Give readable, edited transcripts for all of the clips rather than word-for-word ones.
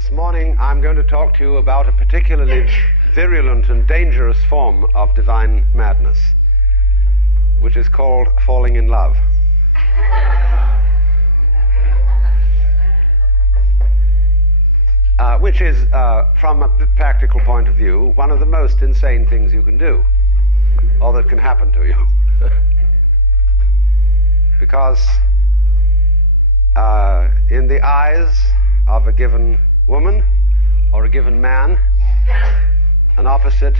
This morning I'm going to talk to you about a particularly virulent and dangerous form of divine madness, which is called falling in love. Which is, from a practical point of view, one of the most insane things you can do, or that can happen to you. Because in the eyes of a given woman or a given man, an opposite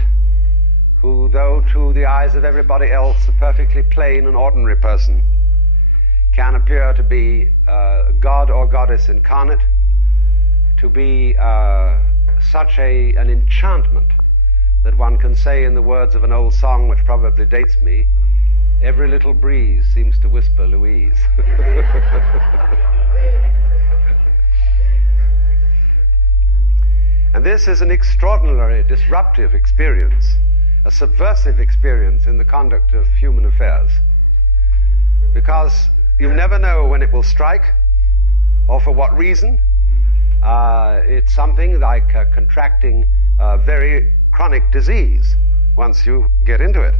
who, though to the eyes of everybody else a perfectly plain and ordinary person, can appear to be God or goddess incarnate, to be such an enchantment that one can say, in the words of an old song which probably dates me, every little breeze seems to whisper Louise. And this is an extraordinarily disruptive experience, a subversive experience in the conduct of human affairs, because you never know when it will strike or for what reason. It's something like contracting a very chronic disease once you get into it.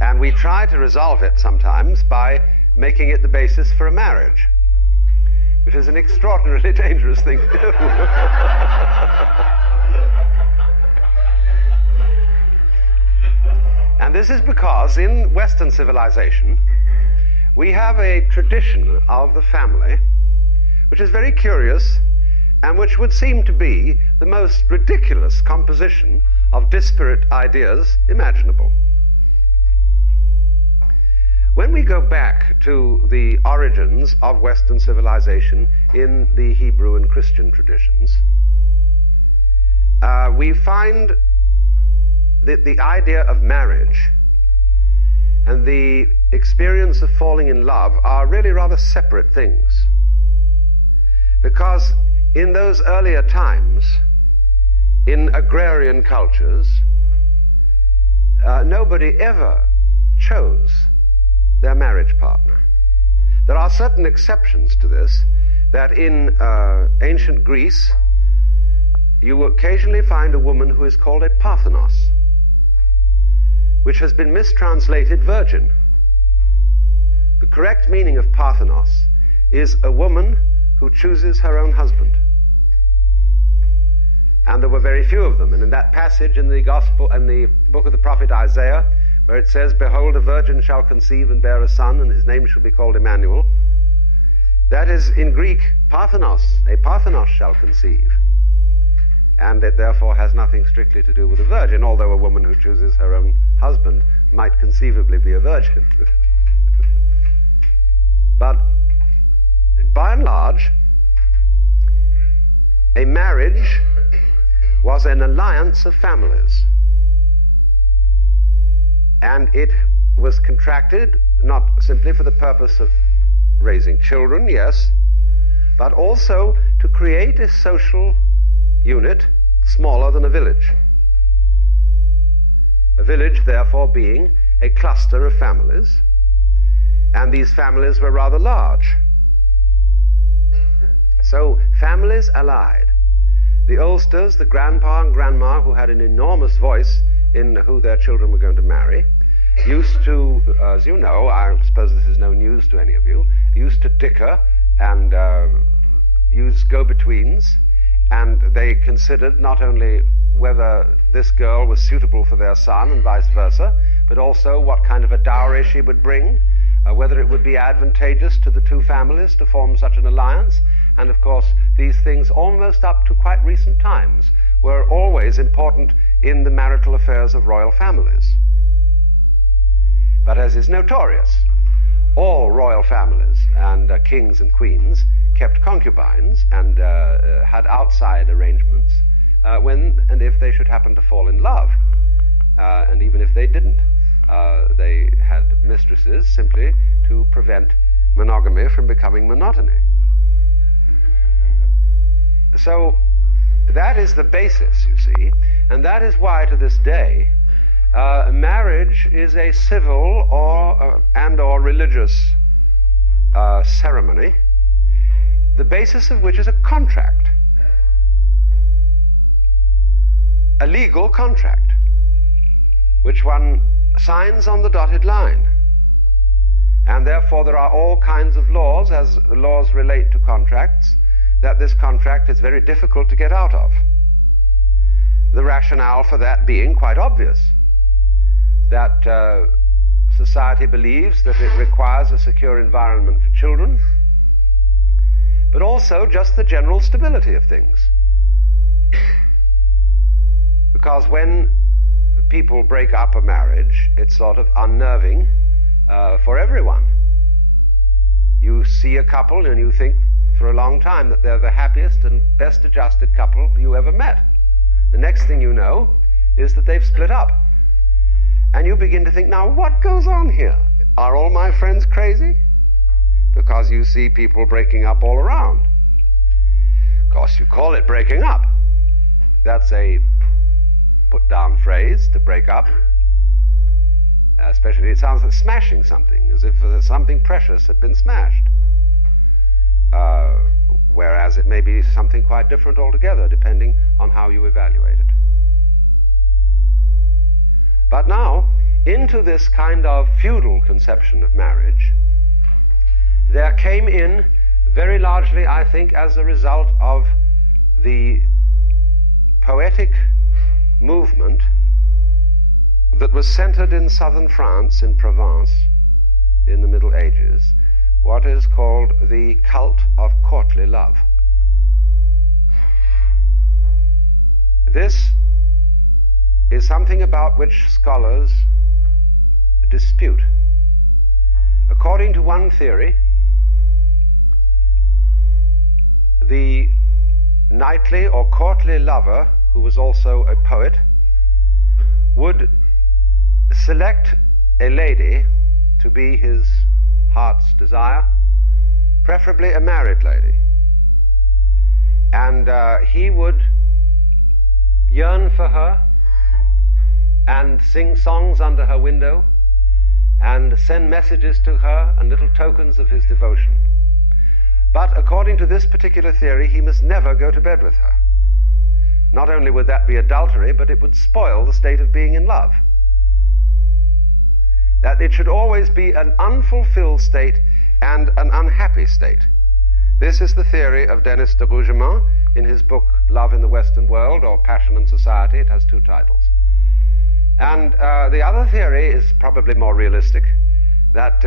And we try to resolve it sometimes by making it the basis for a marriage, which is an extraordinarily dangerous thing to do. And this is because in Western civilization we have a tradition of the family which is very curious and which would seem to be the most ridiculous composition of disparate ideas imaginable. When we go back to the origins of Western civilization in the Hebrew and Christian traditions, we find that the idea of marriage and the experience of falling in love are really rather separate things. Because in those earlier times, in agrarian cultures, nobody ever chose their marriage partner. There are certain exceptions to this, that in ancient Greece, you will occasionally find a woman who is called a Parthenos, which has been mistranslated virgin. The correct meaning of Parthenos is a woman who chooses her own husband. And there were very few of them. And in that passage in the Gospel, in the book of the prophet Isaiah, where it says, "Behold, a virgin shall conceive and bear a son, and his name shall be called Emmanuel," that is in Greek, Parthenos. A Parthenos shall conceive. And it therefore has nothing strictly to do with a virgin, although a woman who chooses her own husband might conceivably be a virgin. But by and large, a marriage was an alliance of families. And it was contracted not simply for the purpose of raising children, yes, but also to create a social unit smaller than a village. A village, therefore, being a cluster of families, and these families were rather large. So families allied. The oldsters, the grandpa and grandma, who had an enormous voice in who their children were going to marry, used to, as you know, I suppose this is no news to any of you, used to dicker and use go-betweens, and they considered not only whether this girl was suitable for their son and vice versa, but also what kind of a dowry she would bring, whether it would be advantageous to the two families to form such an alliance. And of course, these things, almost up to quite recent times, were always important in the marital affairs of royal families. But as is notorious, all royal families and kings and queens kept concubines and had outside arrangements when and if they should happen to fall in love. And even if they didn't, they had mistresses simply to prevent monogamy from becoming monotony. So that is the basis, you see, and that is why to this day marriage is a civil or religious ceremony, the basis of which is a contract legal contract, which one signs on the dotted line. And therefore there are all kinds of laws, as laws relate to contracts, that this contract is very difficult to get out of. The rationale for that being quite obvious, that society believes that it requires a secure environment for children, but also just the general stability of things. Because when people break up a marriage, it's sort of unnerving for everyone. You see a couple and you think for a long time that they're the happiest and best adjusted couple you ever met. The next thing you know is that they've split up. And you begin to think, now what goes on here? Are all my friends crazy? Because you see people breaking up all around. Of course, you call it breaking up. That's a put-down phrase, to break up. Especially, it sounds like smashing something, as if something precious had been smashed. Whereas it may be something quite different altogether, depending on how you evaluate it. But now, into this kind of feudal conception of marriage, there came in, very largely, I think, as a result of the poetic movement that was centered in southern France, in Provence, in the Middle Ages, what is called the cult of courtly love. This is something about which scholars dispute. According to one theory, the knightly or courtly lover, who was also a poet, would select a lady to be his heart's desire, preferably a married lady. And he would yearn for her and sing songs under her window and send messages to her and little tokens of his devotion. But according to this particular theory, he must never go to bed with her. Not only would that be adultery, but it would spoil the state of being in love. That it should always be an unfulfilled state and an unhappy state. This is the theory of Denis de Rougemont in his book Love in the Western World, or Passion and Society. It has two titles. And the other theory is probably more realistic, that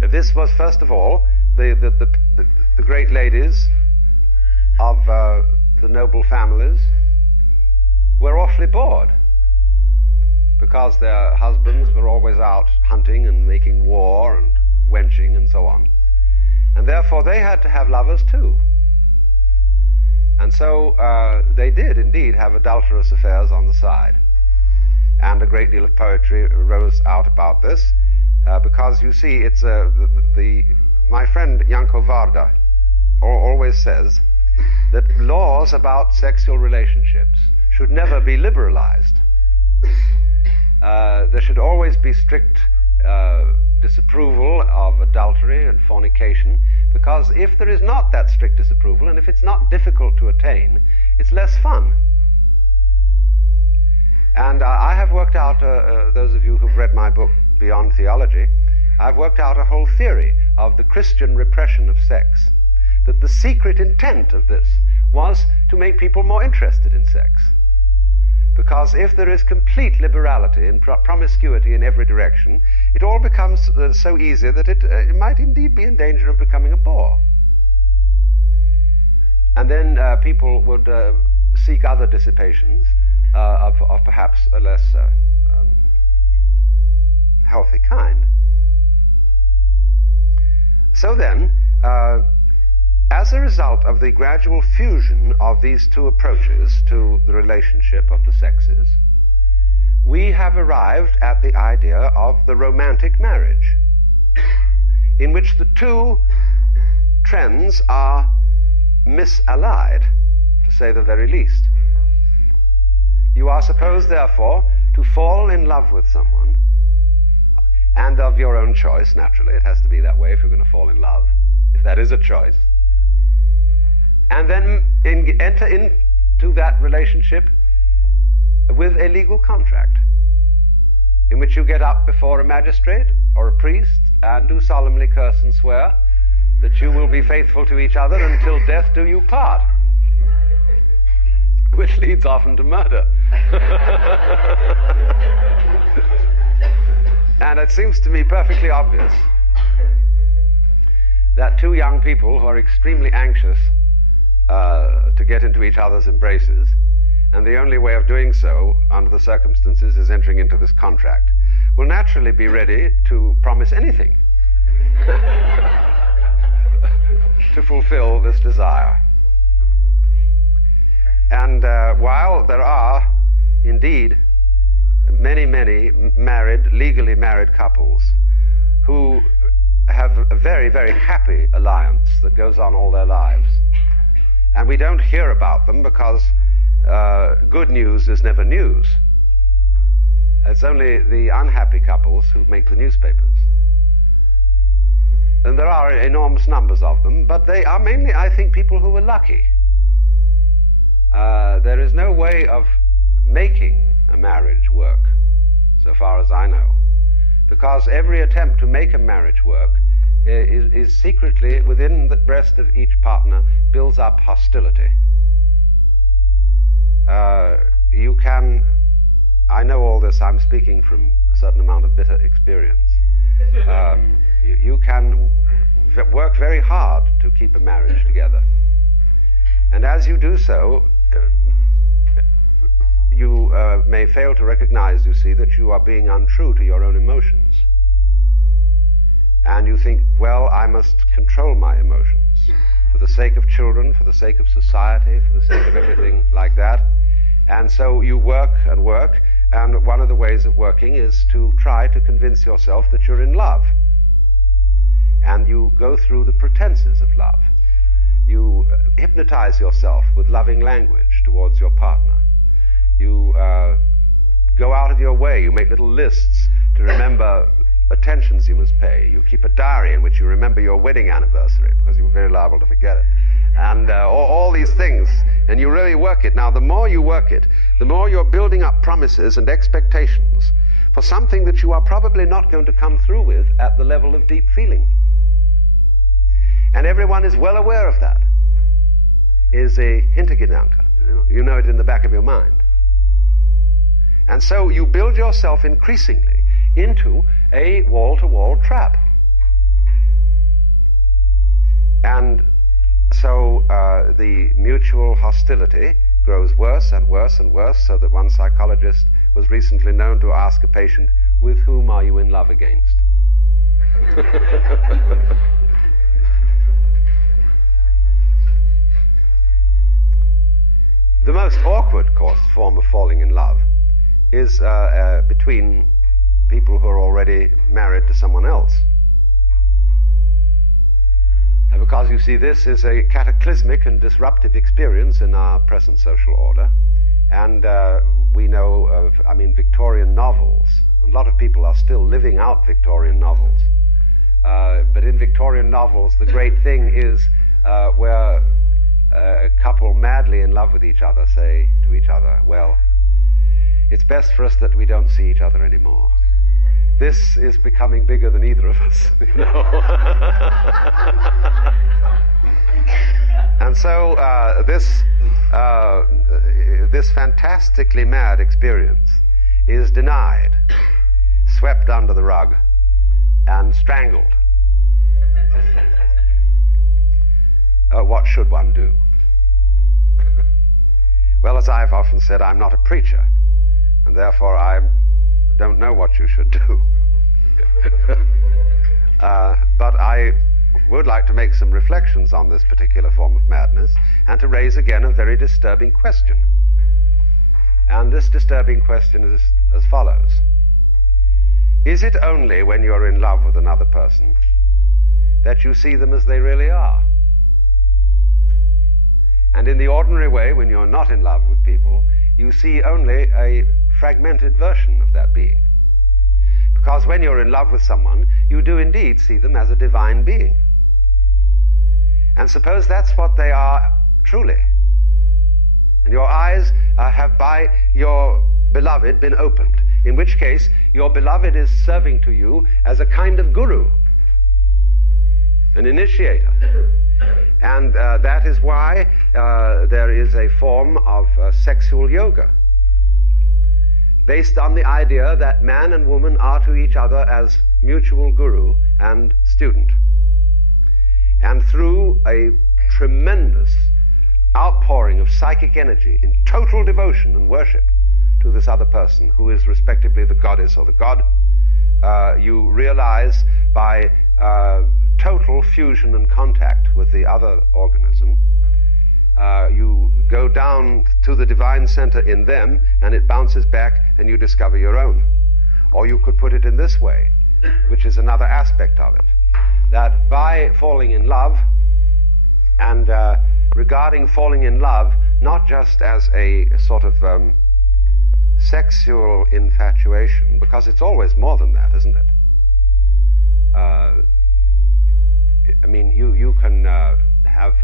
this was, first of all, the great ladies of the noble families were awfully bored, because their husbands were always out hunting and making war and wenching and so on. And therefore they had to have lovers too. And so they did indeed have adulterous affairs on the side. And a great deal of poetry arose out about this, because you see, it's my friend Janko Varda always says that laws about sexual relationships should never be liberalized. There should always be strict disapproval of adultery and fornication, because if there is not that strict disapproval, and if it's not difficult to attain, it's less fun. And I have worked out, those of you who've read my book Beyond Theology, I've worked out a whole theory of the Christian repression of sex, that the secret intent of this was to make people more interested in sex. Because if there is complete liberality and promiscuity in every direction, it all becomes so easy that it might indeed be in danger of becoming a bore. And then people would seek other dissipations of perhaps a less healthy kind. So then, as a result of the gradual fusion of these two approaches to the relationship of the sexes, we have arrived at the idea of the romantic marriage, in which the two trends are misallied, to say the very least. You are supposed, therefore, to fall in love with someone, and of your own choice, naturally. It has to be that way if you're going to fall in love, if that is a choice. And then enter to that relationship with a legal contract in which you get up before a magistrate or a priest and do solemnly curse and swear that you will be faithful to each other until death do you part, which leads often to murder. And it seems to me perfectly obvious that two young people who are extremely anxious to get into each other's embraces, and the only way of doing so under the circumstances is entering into this contract, will naturally be ready to promise anything to fulfill this desire. And while there are indeed many legally married couples who have a very, very happy alliance that goes on all their lives, and we don't hear about them because good news is never news. It's only the unhappy couples who make the newspapers. And there are enormous numbers of them, but they are mainly, I think, people who were lucky. There is no way of making a marriage work, so far as I know, because every attempt to make a marriage work is secretly, within the breast of each partner, builds up hostility. You can, I know all this, I'm speaking from a certain amount of bitter experience. You can work very hard to keep a marriage together. And as you do so, you may fail to recognize, you see, that you are being untrue to your own emotions. And you think, well, I must control my emotions for the sake of children, for the sake of society, for the sake of everything like that. And so you work, and one of the ways of working is to try to convince yourself that you're in love. And you go through the pretenses of love. You hypnotize yourself with loving language towards your partner. You go out of your way. You make little lists to remember attentions you must pay. You keep a diary in which you remember your wedding anniversary because you were very liable to forget it. And all these things. And you really work it. Now, the more you work it, the more you're building up promises and expectations for something that you are probably not going to come through with at the level of deep feeling. And everyone is well aware of that. Is a Hintergedanke. You know it in the back of your mind. And so you build yourself increasingly into a wall-to-wall trap. And so the mutual hostility grows worse and worse and worse, so that one psychologist was recently known to ask a patient, with whom are you in love against? The most awkward form of falling in love is between people who are already married to someone else. Because you see, this is a cataclysmic and disruptive experience in our present social order. And we know of, Victorian novels. A lot of people are still living out Victorian novels. But in Victorian novels, the great thing is where a couple madly in love with each other say to each other, well, it's best for us that we don't see each other anymore. This is becoming bigger than either of us, you know. And so this fantastically mad experience is denied, swept under the rug, and strangled. What should one do? Well, as I've often said, I'm not a preacher, and therefore I don't know what you should do. But I would like to make some reflections on this particular form of madness, and to raise again a very disturbing question. And this disturbing question is as follows. Is it only when you're in love with another person that you see them as they really are? And in the ordinary way, when you're not in love with people, you see only a fragmented version of that being. Because when you're in love with someone, you do indeed see them as a divine being. And suppose that's what they are truly. And your eyes have by your beloved been opened, in which case your beloved is serving to you as a kind of guru, an initiator. And that is why there is a form of sexual yoga, based on the idea that man and woman are to each other as mutual guru and student. And through a tremendous outpouring of psychic energy in total devotion and worship to this other person, who is respectively the goddess or the god, you realize by total fusion and contact with the other organism, you go down to the divine center in them, and it bounces back, and you discover your own. Or you could put it in this way, which is another aspect of it, that by falling in love, and regarding falling in love not just as a sort of sexual infatuation, because it's always more than that, isn't it? I mean, you can have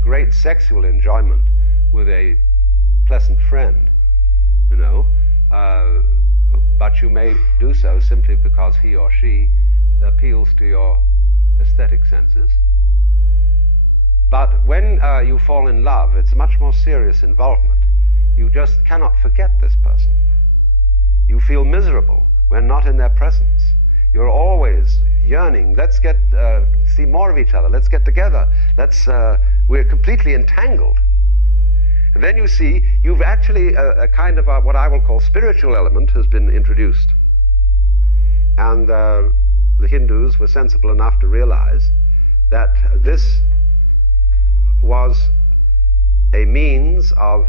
great sexual enjoyment with a pleasant friend, you know, but you may do so simply because he or she appeals to your aesthetic senses. But when you fall in love, it's a much more serious involvement. You just cannot forget this person. You feel miserable when not in their presence. You're always yearning, let's get see more of each other, let's get together, we're completely entangled. And then you see, you've actually a kind of what I will call spiritual element has been introduced. And the Hindus were sensible enough to realize that this was a means of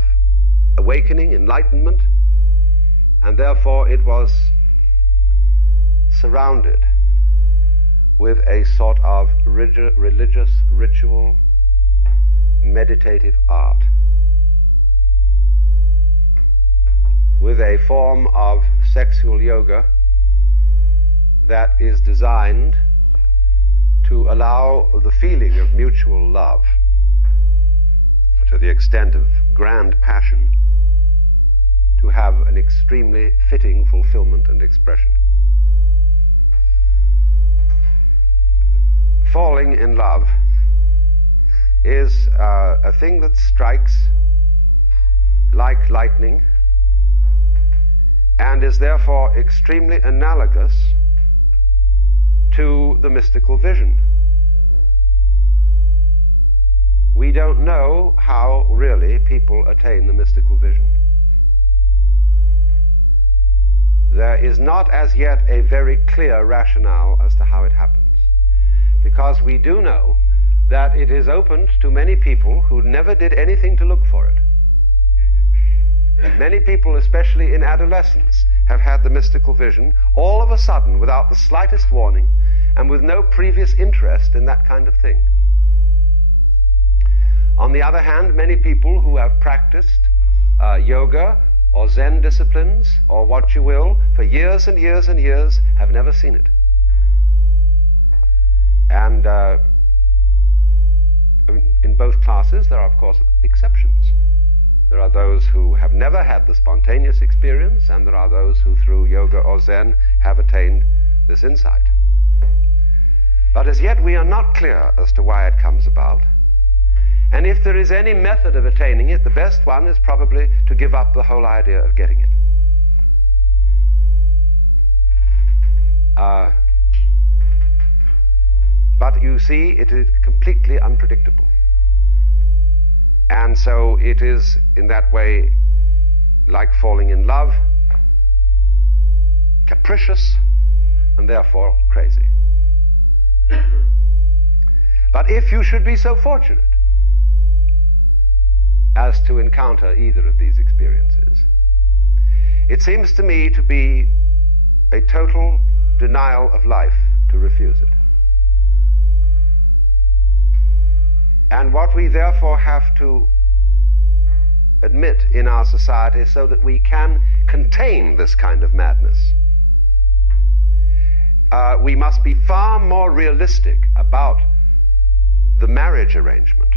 awakening, enlightenment, and therefore it was surrounded with a sort of religious ritual, meditative art, with a form of sexual yoga that is designed to allow the feeling of mutual love to the extent of grand passion to have an extremely fitting fulfillment and expression. Falling in love is a thing that strikes like lightning and is therefore extremely analogous to the mystical vision. We don't know how really people attain the mystical vision. There is not as yet a very clear rationale as to how it happens, because we do know that it is opened to many people who never did anything to look for it. Many people, especially in adolescence, have had the mystical vision all of a sudden without the slightest warning and with no previous interest in that kind of thing. On the other hand, many people who have practiced yoga or Zen disciplines or what you will for years and years and years have never seen it. And in both classes there are of course exceptions. There are those who have never had the spontaneous experience, and there are those who through yoga or Zen have attained this insight. But as yet we are not clear as to why it comes about. And if there is any method of attaining it, the best one is probably to give up the whole idea of getting it. But you see, it is completely unpredictable. And so it is, in that way, like falling in love, capricious, and therefore crazy. But if you should be so fortunate as to encounter either of these experiences, it seems to me to be a total denial of life to refuse it. And what we therefore have to admit in our society, so that we can contain this kind of madness, we must be far more realistic about the marriage arrangement,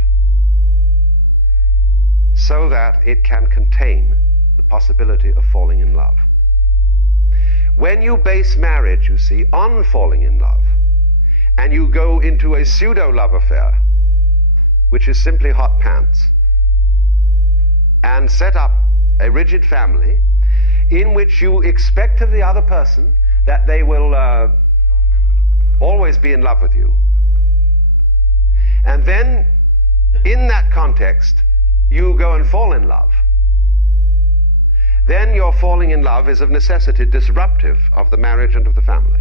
so that it can contain the possibility of falling in love. When you base marriage, you see, on falling in love, and you go into a pseudo-love affair, which is simply hot pants, and set up a rigid family in which you expect of the other person that they will always be in love with you, and then in that context you go and fall in love, then your falling in love is of necessity disruptive of the marriage and of the family.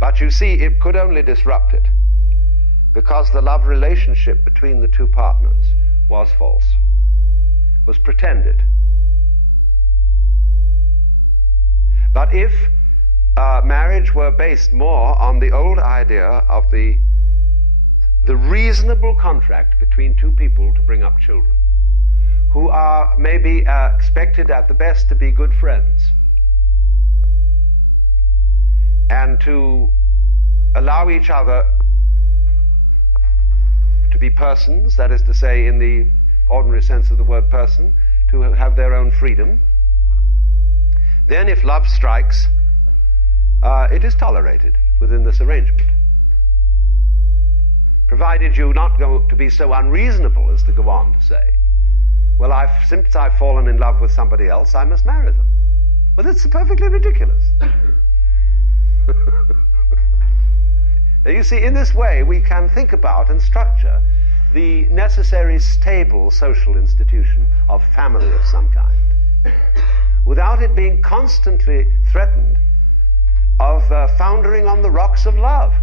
But you see, it could only disrupt it because the love relationship between the two partners was false, was pretended. But if marriage were based more on the old idea of the reasonable contract between two people to bring up children, who are maybe expected at the best to be good friends, and to allow each other to be persons, that is to say, in the ordinary sense of the word person, to have their own freedom, then if love strikes, it is tolerated within this arrangement, provided you not go to be so unreasonable as to go on to say, well, since I've fallen in love with somebody else, I must marry them. Well, that's perfectly ridiculous. You see, in this way we can think about and structure the necessary stable social institution of family of some kind, without it being constantly threatened of foundering on the rocks of love.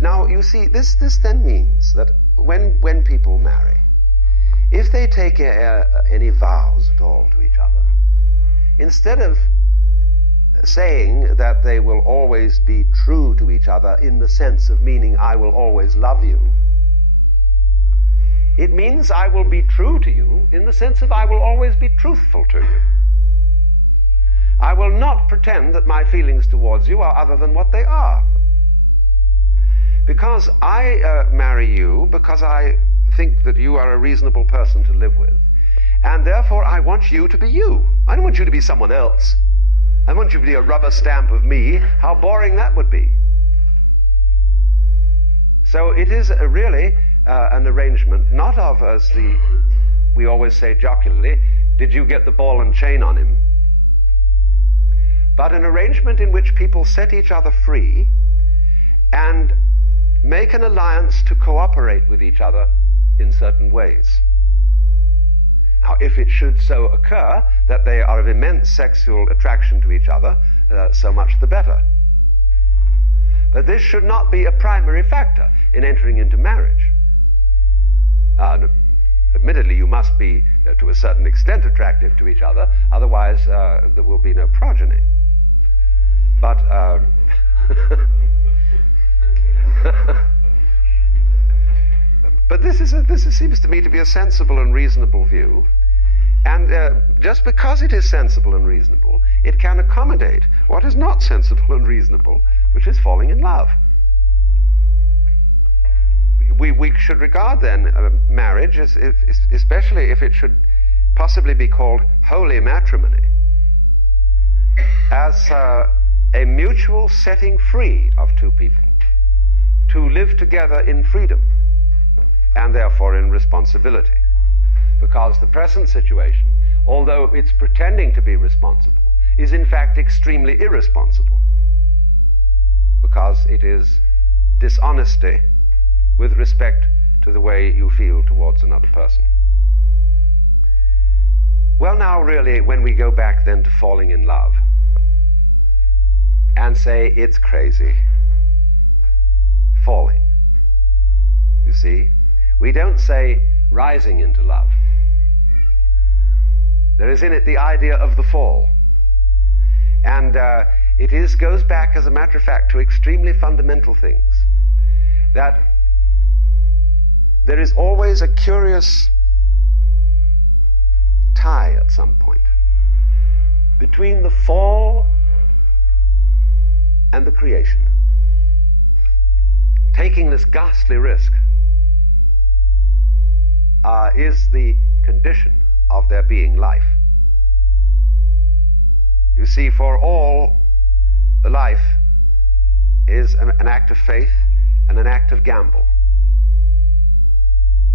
Now, you see, this then means that when people marry, if they take any vows at all to each other, instead of saying that they will always be true to each other in the sense of meaning I will always love you, it means I will be true to you in the sense of I will always be truthful to you. I will not pretend that my feelings towards you are other than what they are. Because I marry you because I think that you are a reasonable person to live with, and therefore I want you to be you. I don't want you to be someone else. I want you to be a rubber stamp of me. How boring that would be. So it is really an arrangement, not of, as we always say jocularly, did you get the ball and chain on him? But an arrangement in which people set each other free and make an alliance to cooperate with each other in certain ways. Now, if it should so occur that they are of immense sexual attraction to each other, so much the better. But this should not be a primary factor in entering into marriage. Admittedly, you must be, to a certain extent, attractive to each other, otherwise there will be no progeny. But but this seems to me to be a sensible and reasonable view, and just because it is sensible and reasonable, it can accommodate what is not sensible and reasonable, which is falling in love. We should regard then marriage, especially if it should possibly be called holy matrimony, as a mutual setting free of two people to live together in freedom, and therefore in responsibility. Because the present situation, although it's pretending to be responsible, is in fact extremely irresponsible, because it is dishonesty with respect to the way you feel towards another person. Well, now really, when we go back then to falling in love and say it's crazy, falling, you see, we don't say rising into love. There is in it the idea of the fall. And it goes back, as a matter of fact, to extremely fundamental things. That there is always a curious tie at some point between the fall and the creation. taking this ghastly risk is the condition of their being life. You see, for all, life is an act of faith and an act of gamble.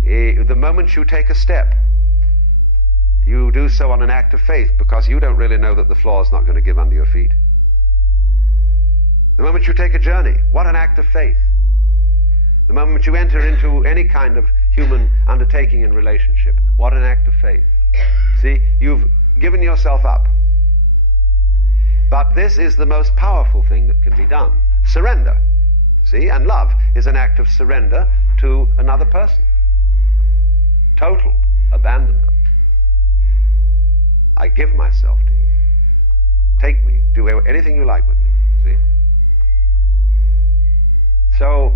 The moment you take a step, you do so on an act of faith because you don't really know that the floor is not going to give under your feet. The moment you take a journey, what an act of faith. The moment you enter into any kind of human undertaking and relationship, what an act of faith. See, you've given yourself up. But this is the most powerful thing that can be done. Surrender. See, and love is an act of surrender to another person. Total abandonment. I give myself to you. Take me. Do anything you like with me. See? So,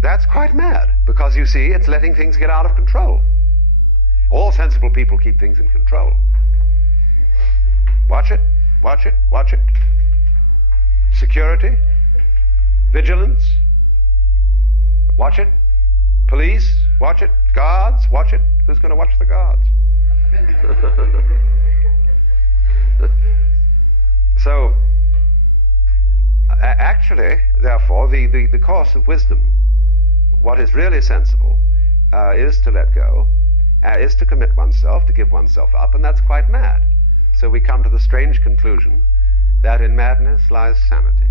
that's quite mad, because you see, it's letting things get out of control. All sensible people keep things in control. Watch it, watch it, watch it. Security, vigilance, watch it. Police, watch it. Guards, watch it. Who's going to watch the guards? So, actually, therefore, the course of wisdom, what is really sensible, is to let go, is to commit oneself, to give oneself up, and that's quite mad. So we come to the strange conclusion that in madness lies sanity.